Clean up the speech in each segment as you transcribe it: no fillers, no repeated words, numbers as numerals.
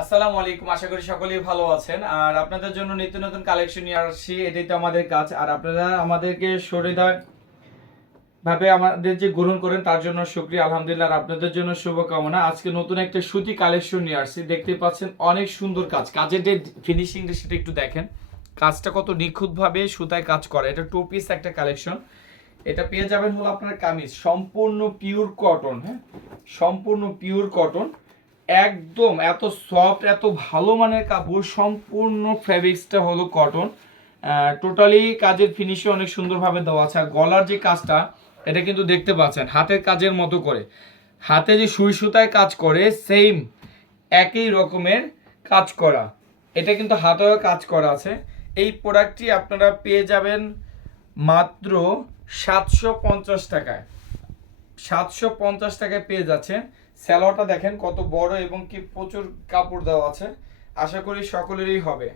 আসসালামু আলাইকুম, আশা করি সকলেই ভালো আছেন। আর আপনাদের জন্য নিত্য নতুন কালেকশন নিয়ে আসছি, এটাই তো আমাদের কাজ। আর আপনারা আমাদেরকে সহৃদয় ভাবে আমাদের যে গ্রহণ করেন তার জন্য শুকরিয়া, আলহামদুলিল্লাহ। আর আপনাদের জন্য শুভকামনা। আজকে নতুন একটা সুতি কালেকশন নিয়ে আসছি, দেখতে পাচ্ছেন অনেক সুন্দর কাজ, কাজের যে ফিনিশিংটা সেটা একটু দেখেন, কাজটা কত নিখুঁতভাবে সুতায় কাজ করে। এটা টু পিস একটা কালেকশন। এটা পেয়ে যাবেন হলো আপনার কামিজ, সম্পূর্ণ পিওর কটন। হ্যাঁ, সম্পূর্ণ পিওর কটন, একদম এত সফট, এত ভালো মানের কাপড়। সম্পূর্ণ ফ্যাব্রিক্সটা হলো কটন। টোটালি কাজের ফিনিশিং অনেক সুন্দরভাবে দেওয়া আছে। আর গলার যে কাজটা, এটা কিন্তু দেখতে পাচ্ছেন হাতের কাজের মতো করে, হাতে যে সুই সুতায় কাজ করে সেম একই রকমের কাজ করা। এটা কিন্তু হাতেও কাজ করা আছে। এই প্রোডাক্টটি আপনারা পেয়ে যাবেন মাত্র 750 টাকায়। 750 টাকায় পেয়ে যাচ্ছেন। স্যালোয়ারটা দেখেন কত বড় এবং কি প্রচুর কাপড় দেওয়া আছে, আশা করি সকলেরই হবে।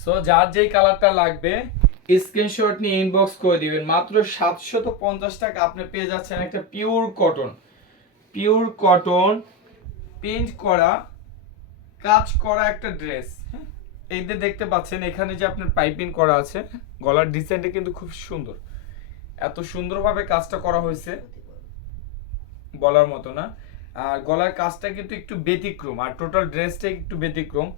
সো যার যেই কালারটা লাগবে স্ক্রিনশট নিয়ে ইনবক্স করে দিবেন। মাত্র 750 টাকা আপনি পেয়ে যাচ্ছেন একটা pure cotton, pure cotton print করা, কাজ করা একটা ড্রেস। এই যে দেখতে পাচ্ছেন এখানে যে আপনার পাইপিং করা আছে, গলার ডিজাইনটা কিন্তু খুব সুন্দর, এত সুন্দরভাবে কাজটা করা হয়েছে বলার মতো না। আর গলার কাজটা কিন্তু একটু ব্যতিক্রম, আর টোটাল ড্রেসটা একটু ব্যতিক্রম।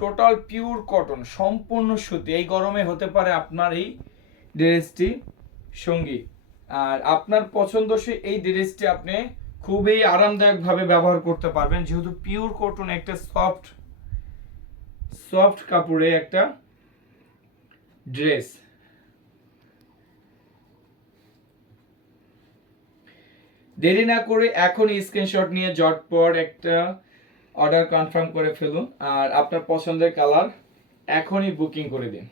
টোটাল পিওর কটন, সম্পূর্ণ সুতি। এই গরমে হতে পারে আপনার এই ড্রেসটি সঙ্গী। আর আপনার পছন্দসই এই ড্রেসটি আপনি খুবই আরামদায়কভাবে ব্যবহার করতে পারবেন, যেহেতু পিওর কটন একটা সফট সফট কাপড়ে একটা ড্রেস। দেরি না করে এখনই স্ক্রিনশট নিয়ে ঝটপট একটা অর্ডার কনফার্ম করে ফেলুন। আর আপনার পছন্দের কালার এখনই বুকিং করে দিন।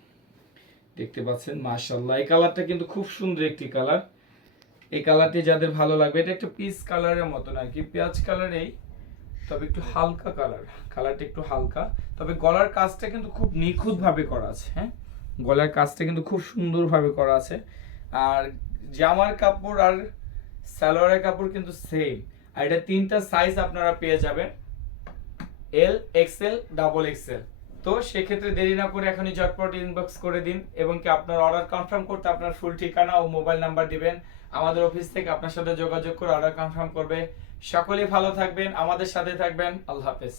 দেখতে পাচ্ছেন মাশাআল্লাহ, এই কালারটা কিন্তু খুব সুন্দর একটি কালার। এই কালারটি যাদের ভালো লাগবে, এটা একটা পিচ কালারের মতো না, কি পেঁয়াজ কালারেই, তবে একটু হালকা কালার, কালারটা একটু হালকা। তবে গলার কাজটা কিন্তু খুব নিখুঁত ভাবে করা আছে। হ্যাঁ, গলার কাজটা কিন্তু খুব সুন্দরভাবে করা আছে। আর জামার কাপড় আর সালোয়ারের কাপড় কিন্তু সেম। আর এটা তিনটা সাইজ আপনারা পেয়ে যাবেন, এল, এক্সেল, ডাবল এক্সেল। তো সেক্ষেত্রে দেরি না করে এখনই ঝটপট ইনবক্স করে দিন, এবং কি আপনার অর্ডার কনফার্ম করতে আপনার ফুল ঠিকানা ও মোবাইল নাম্বার দিবেন। আমাদের অফিস থেকে আপনার সাথে যোগাযোগ করে অর্ডার কনফার্ম করবে। সকলেই ভালো থাকবেন, আমাদের সাথে থাকবেন। আল্লাহ হাফেজ।